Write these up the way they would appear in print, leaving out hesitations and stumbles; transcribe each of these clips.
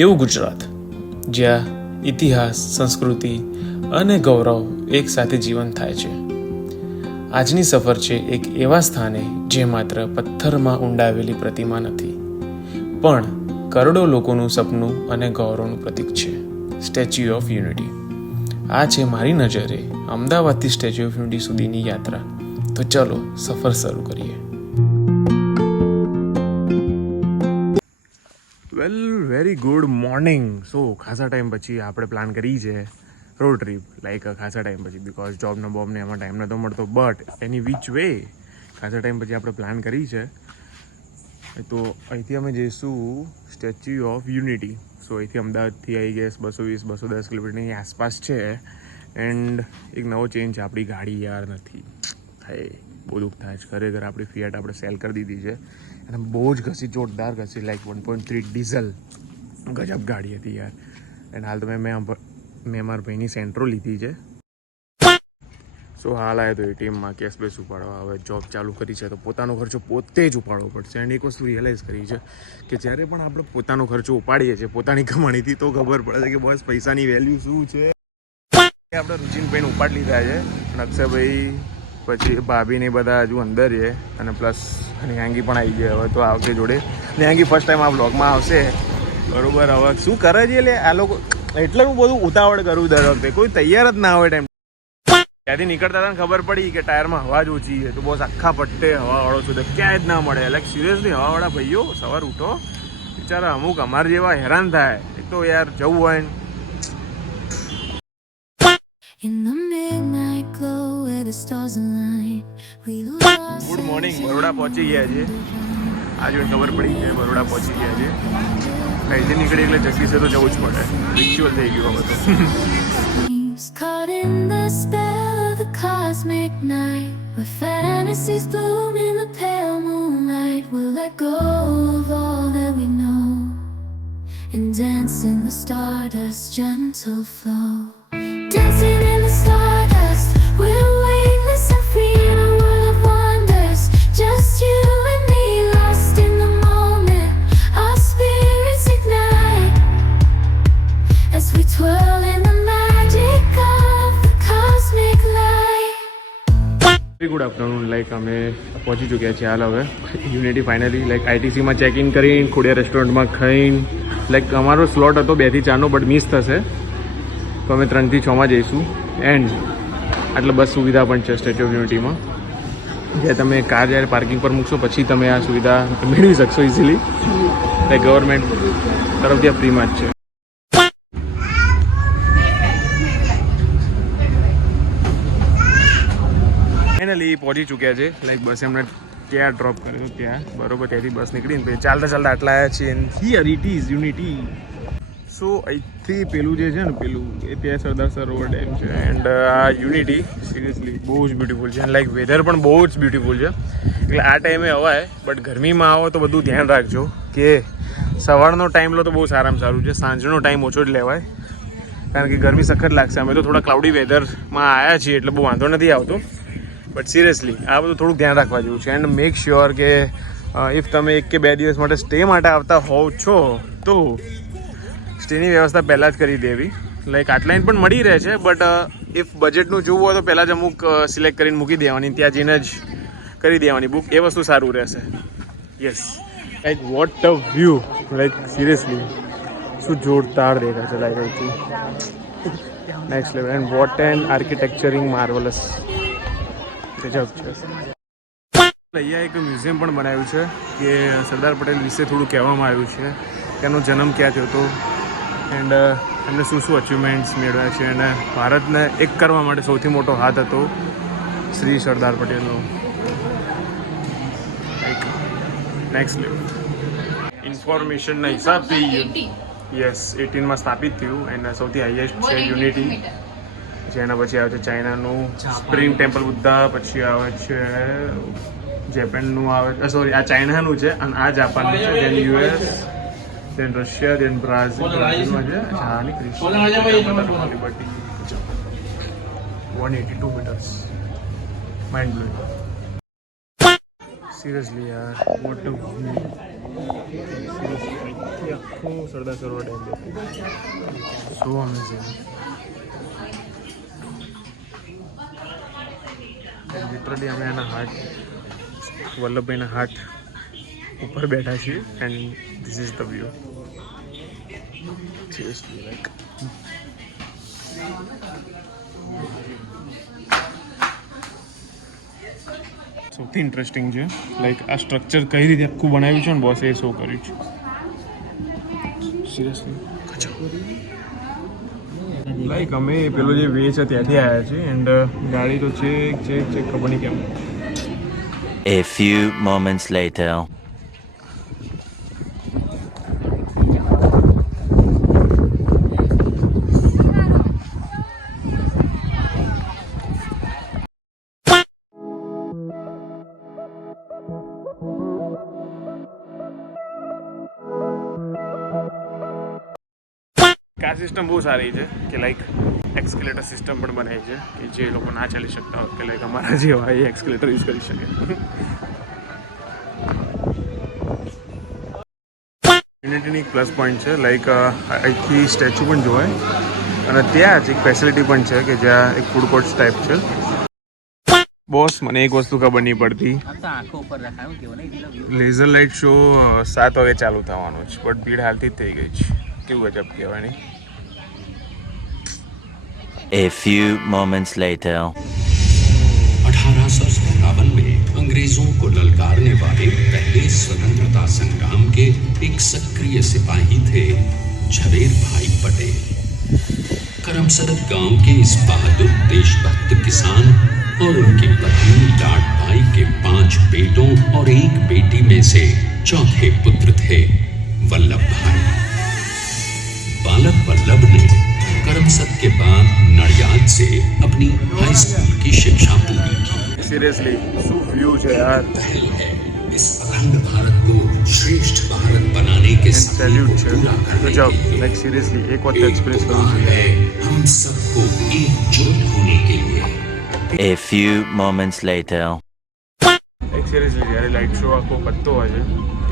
એવું ગુજરાત જ્યાં ઇતિહાસ, સંસ્કૃતિ અને ગૌરવ એક સાથે જીવંત થાય છે. આજની સફર છે એક એવા સ્થાને જે માત્ર પથ્થરમાં ઊંડાવેલી પ્રતિમા નથી, પણ કરોડો લોકોનું સપનું અને ગૌરવનું પ્રતીક છે. Statue of unity. આ છે મારી નજરે અમદાવાદથી સ્ટેચ્યુ ઓફ યુનિટી સુધીની યાત્રા. તો ચલો સફર શરૂ કરીએ. વેલ, વેરી ગુડ મોર્નિંગ. સો ખાસા ટાઈમ પછી આપણે પ્લાન કરી છે રોડ ટ્રીપ, લાઈક ખાસા ટાઈમ પછી, બિકોઝ જોબનો બોબને એમાં ટાઈમ નહોતો મળતો. બટ એની વિચ વે ખાસા ટાઈમ પછી આપણે પ્લાન કરી છે. તો અહીંથી અમે જઈશું સ્ટેચ્યુ ઓફ યુનિટી. સો અહીંથી અમદાવાદથી આવી ગેસ 220-210 કિલોમીટરની આસપાસ છે. એન્ડ એક નવો ચેન્જ છે, આપણી ગાડી યાર નથી થાય, બહુ દુઃખ થાય છે ખરેખર. આપણી ફિયાટ આપણે સેલ કરી દીધી છે અને બહુ જ ઘસી, જોરદાર ઘસી, લાઈક 1.3 ડીઝલ, ગજબ ગાડી હતી યાર. એન્ડ હાલ તો મેં મારા ભાઈની સેન્ટ્રો લીધી છે. સો હાલ આવ્યો તો એટીએમમાં કેશ બેસ ઉપાડવા. હવે જોબ ચાલુ કરી છે તો પોતાનો ખર્ચો પોતે જ ઉપાડવો પડશે. એન્ડ એક વસ્તુ રિયલાઇઝ કરી છે કે જ્યારે પણ આપણે પોતાનો ખર્ચો ઉપાડીએ છીએ પોતાની કમાણીથી, તો ખબર પડે છે કે બસ પૈસાની વેલ્યુ શું છે. આપણે રુચિન ભાઈને ઉપાડ લીધા છે, અને અક્ષયભાઈ પછી ભાભીને બધા હજુ અંદર છે, અને પ્લસ નેહાંગી પણ આવી જાય. હવે તો આવશે જોડે. નેહાંગી ફર્સ્ટ ટાઈમ આ બ્લોગમાં આવશે, બરોબર. હવે શું કરે છે એટલે આ લોકો, એટલે હું બધું ઉતાવળ કરું દર વખતે, કોઈ તૈયાર જ ના હોય ટાઈમ. ત્યાંથી નીકળતા હતા ખબર પડી કે ટાયરમાં હવા જ ઓછી છે, તો બસ આખા પટ્ટે હવાવાળો સુધી ક્યાંય જ ના મળે. લાઈક સિરિયસલી હવાવાળા ભાઈઓ સવાર ઉઠો, બિચારા અમુક અમારા જેવા હેરાન થાય. એક તો યાર જવું હોય ને. Good morning. બરોડા પહોંચી ગયા છે. આજે ખબર પડી કે બરોડા પહોંચી ગયા છે. અહીંથી નીકળી એટલે જગદીશે તો જવું જ પડે, રિચ્યુઅલ થઈ ગયું હવે તો. Caught in the spell of the cosmic night, where fantasies bloom in the pale moonlight. We'll let go of all that we know and dance in the stardust, gentle flow. Dancing in the stardust, we're weightless and free in a world of wonders. Just you and me, lost in the moment. Our spirits ignite as we twirl in the magic of the cosmic light. Good afternoon. Like અમે પહોંચી ચૂક્યા છીએ હાલ હવે Unity finally. Like આઈટીસીમાં check in કરીને, ખોડિયા રેસ્ટોરન્ટમાં ખાઈને, લાઈક અમારો સ્લોટ હતો 2 થી 4નો, બટ મિસ થશે, તો અમે 3 થી 6માં જઈશું. એન્ડ એટલે બસ સુવિધા પણ છે સ્ટેચ્યુ ઓફ યુનિટીમાં, જ્યાં તમે કાર જ્યારે પાર્કિંગ પર મૂકશો પછી તમે આ સુવિધા મેળવી શકશો ઇઝીલી. લાઈક ગવર્મેન્ટ તરફથી આ ફ્રીમાં જ છે. ફાઇનલી પહોંચી ચૂક્યા છે. લાઈક બસ એમને ત્યાં ડ્રોપ કર્યું ત્યાં, બરોબર. ત્યાંથી બસ નીકળીને પછી ચાલતા આટલા આવ્યા છીએ. And here it is Unity. So અહીંથી પેલું જે છે ને, પેલું એ ત્યાં સરદાર સરોવર ડેમ છે. એન્ડ આ યુનિટી સિરિયસલી બહુ જ બ્યુટીફુલ છે. એન્ડ લાઈક વેધર પણ બહુ જ બ્યુટીફુલ છે. એટલે આ ટાઈમે અવાય, બટ ગરમીમાં આવો તો બધું ધ્યાન રાખજો કે સવારનો ટાઈમ લો તો બહુ સારામાં સારું છે, સાંજનો ટાઈમ ઓછો જ લેવાય, કારણ કે ગરમી સખત લાગશે. અમે તો થોડા ક્લાઉડી વેધરમાં આવ્યા છીએ એટલે બહુ વાંધો નથી આવતો, બટ સિરિયસલી આ બધું થોડુંક ધ્યાન રાખવા જેવું છે. એન્ડ મેક શ્યોર કે ઇફ તમે 1 કે 2 દિવસ માટે સ્ટે માટે આવતા હોવ છો તો સ્ટેની વ્યવસ્થા પહેલાં જ કરી દેવી. લાઈક આટલાઈન પણ મળી રહે છે, બટ ઇફ બજેટનું જોવું હોય તો પહેલાં જ અમુક સિલેક્ટ કરીને મૂકી દેવાની, ત્યાં જઈને જ કરી દેવાની બુક, એ વસ્તુ સારું રહેશે. Yes, like what a view, like seriously શું જોરદાર દેખાય છે. લાઈક અહીંથી next level. And what and architecturing marvellous, ગજબ છે. અહીંયા એક મ્યુઝિયમ પણ બનાવ્યું છે કે સરદાર પટેલ વિશે થોડું કહેવામાં આવ્યું છે કે એનો જન્મ ક્યાં થયો હતો, એન્ડ એમને શું શું અચીવમેન્ટ્સ મેળવ્યા છે. અને ભારતને એક કરવા માટે સૌથી મોટો હાથ હતો શ્રી સરદાર પટેલનો. Like next level. ઇન્ફોર્મેશનના હિસાબથી યસ 18માં સ્થાપિત થયું. એન્ડ સૌથી હાઈએસ્ટ છે યુનિટી. જેના પછી આવે છે ચાઇનાનું સ્પ્રિંગ ટેમ્પલ બુદ્ધા, પછી આવે છે જેપાનનું આવે, સોરી આ ચાઇનાનું છે, અને આ જાપાનનું છે, દેન યુએસ, દેન રશિયા, દેન બ્રાઝિલમાં છે. હાની Christian 182 metres. Mind blowing seriously યાર. What a view. અહીંથી આખું સરદાર સરોવર ડેમ દેખાય. સો અમેઝિંગ. લિટરલી અમે એના હાટ વલ્લભભાઈના હાટ ઉપર બેઠા છીએ and this is the view. Seriously like સૌથી ઇન્ટરેસ્ટિંગ છે લાઈક આ સ્ટ્રક્ચર કઈ રીતે આખું બનાવ્યું છે ને બોસે એ શો કર્યું છે. સિરિયસલી લાઈક અમે પેલો જે વે છે ત્યાંથી આવ્યા છીએ એન્ડ ગાડી તો છે ખબર નહીં કેમ. A few moments later. Car system બહુ સારી છે કે લાઈક એક્સકેલેટર સિસ્ટમ પણ બનાવી છે કે જે લોકો ના ચાલી શકતા હોય કે લાઈક અમારા જેવા એ એક્સકેલેટર યુઝ કરી શકે. યુનિટીની એક પ્લસ પોઈન્ટ છે લાઈક અહીંથી સ્ટેચ્યુ પણ જોવાય અને ત્યાં જ એક ફેસિલિટી પણ છે કે જ્યાં એક ફૂડ કોર્ટ ટાઈપ છે. બોસ મને એક વસ્તુ ખબર નહીં પડતી, લેઝર લાઇટ શો 7 વાગે ચાલુ થવાનો છે બટ ભીડ હાલથી જ થઈ ગઈ છે. કેવું ગજબ કહેવાય નહીં. A few moments later. 1857 में अंग्रेजों को ललकारने वाले पहले स्वतंत्रता संग्राम के एक सक्रिय सिपाही थे झवेर भाई पटेल. करमसद गांव के इस बहादुर देशभक्त किसान और उनकी पत्नी लाड भाई के 5 बेटों और 1 बेटी में से चौथे पुत्र थे वल्लभ भाई. बालक वल्लभ ने करमसद के बाद नडियाद से अपनी हाई स्कूल की शिक्षा पूरी की. સિરિયસલી શું વ્યૂ છે યાર. पहल है इस अखंड भारत को श्रेष्ठ भारत बनाने के सपने को સેલ્યુટ છે पूरा करने ગજબ. के लिए લાઈક સિરિયસલી એક વખત एक એક્સપિરિયન્સ કરવું पुकार જોઈએ. है हम सबको एकजुट होने के लिए. A few moments later. Like seriously જ્યારે લાઇટ શો આખો પત્તો હોય છે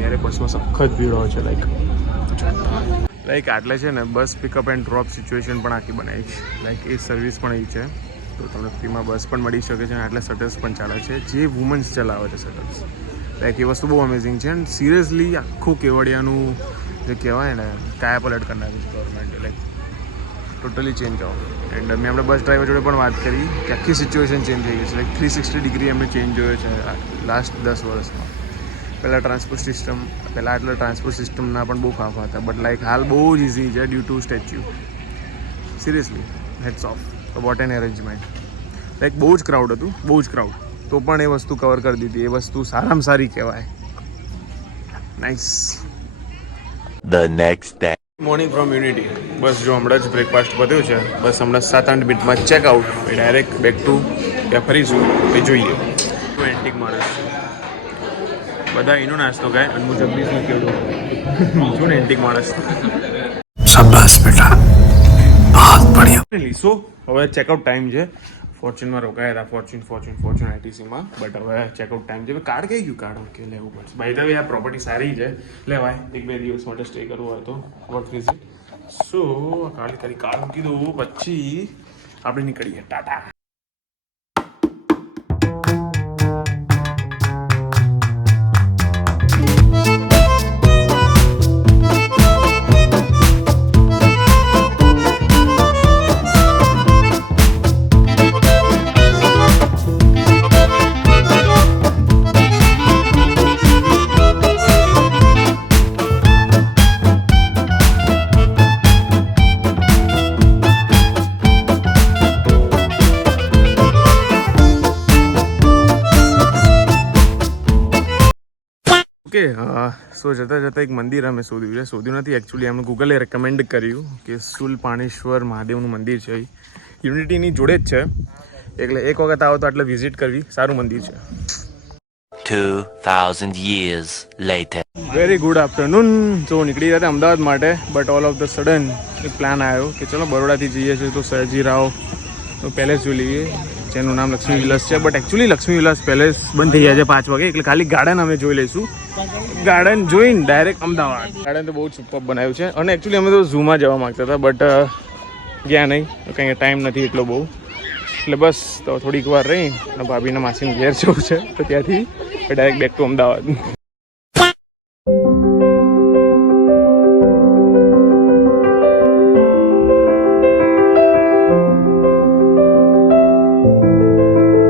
ત્યારે બસમાં સખત ભીડ હોય છે. લાઈક આટલે છે ને બસ પિકઅપ એન્ડ ડ્રોપ સિચ્યુએશન પણ આખી બનાવી છે. લાઈક એ સર્વિસ પણ અહીં છે તો તમને ફ્રીમાં બસ પણ મળી શકે છે અને આટલે શટલ્સ પણ ચાલે છે જે વુમન્સ ચલાવે છે શટલ્સ. લાઈક એ વસ્તુ બહુ અમેઝિંગ છે એન્ડ સિરિયસલી આખું કેવડિયાનું જે કહેવાય ને કાયા પલટ કરી નાખ્યું છે ગવર્મેન્ટે. લાઈક ટોટલી ચેન્જ આવો. એન્ડ મેં આપણે બસ ડ્રાઈવર જોડે પણ વાત કરી કે આખી સિચ્યુએશન ચેન્જ થઈ ગઈ છે. લાઈક 360 ડિગ્રી એમને ચેન્જ જોયો છે લાસ્ટ 10 વર્ષમાં. પહેલાં ટ્રાન્સપોર્ટ સિસ્ટમના પણ બહુ ફાફા હતા બટ લાઈક હાલ બહુ જ ઇઝી છે due to statue. Seriously hats off. What an arrangement. Like બહુ જ ક્રાઉડ હતું, બહુ જ ક્રાઉડ, તો પણ એ વસ્તુ કવર કરી દીધી. એ વસ્તુ સારામાં સારી કહેવાય. Nice. The next day. Morning from Unity. બસ જો હમણાં જ બ્રેકફાસ્ટ પત્યું છે. બસ હમણાં 7-8 મિનિટમાં checkout. A direct back to ત્યાં ફરીશું એ જોઈએ. એન્ટિક માણસ છે બધા એનો નાસ્તો ખાય અને હું જગદીશનું કેવું છું ને એન્ટિક માણસ. शाबाश बेटा बहुत बढ़िया. સો હવે ચેકઆઉટ ટાઈમ છે. ફોર્ચ્યુનમાં રોકાયા હતા ફોર્ચ્યુન આઈટીસીમાં બટ હવે ચેકઆઉટ ટાઈમ છે. કાર્ડ કઈ ગયું? કાર્ડ ઓકે લેવું પડશે. બાય ધ વે આ પ્રોપર્ટી સારી છે લેવાય 1-2 દિવસ માટે સ્ટે કરવું હોય તો વર્ક વિઝિટ. સો કાર્ડ મૂકી દઉં પછી આપણે નીકળીએ. ટાટા. ઓકે સો જતાં એક મંદિર અમે શોધ્યું નથી એકચ્યુઅલી અમને ગૂગલે રેકમેન્ડ કર્યું કે શૂલપાણેશ્વર મહાદેવનું મંદિર છે. યુનિટીની જોડે જ છે એટલે એક વખત આવો તો એટલે વિઝિટ કરવી. સારું મંદિર છે. 2000 years later. Very good afternoon. જો નીકળી ગયા હતા અમદાવાદ માટે but all of the sudden એક પ્લાન આવ્યો કે ચલો બરોડાથી જઈએ છીએ તો સયાજીરાવ તો પેલેસ જોઈ લઈએ. જેનું નામ લક્ષ્મી વિલાસ છે. But actually Lakshmi Vilas palace બંધ થઈ ગયા છે 5 વાગે, એટલે ખાલી ગાર્ડન અમે જોઈ લઈશું. ગાર્ડન જોઈને ડાયરેક્ટ અમદાવાદ. ગાર્ડન તો બહુ જ સુપર બનાવ્યું છે. અને એકચ્યુઅલી અમે તો ઝૂમાં જવા માંગતા હતા, બટ ગયા નહીં, કંઈ ટાઈમ નથી એટલો બહુ. એટલે બસ તો થોડીક વાર રહી અને ભાભીના માસીનું ઘેર જવું છે, તો ત્યાંથી ડાયરેક્ટ બેક ટુ અમદાવાદ.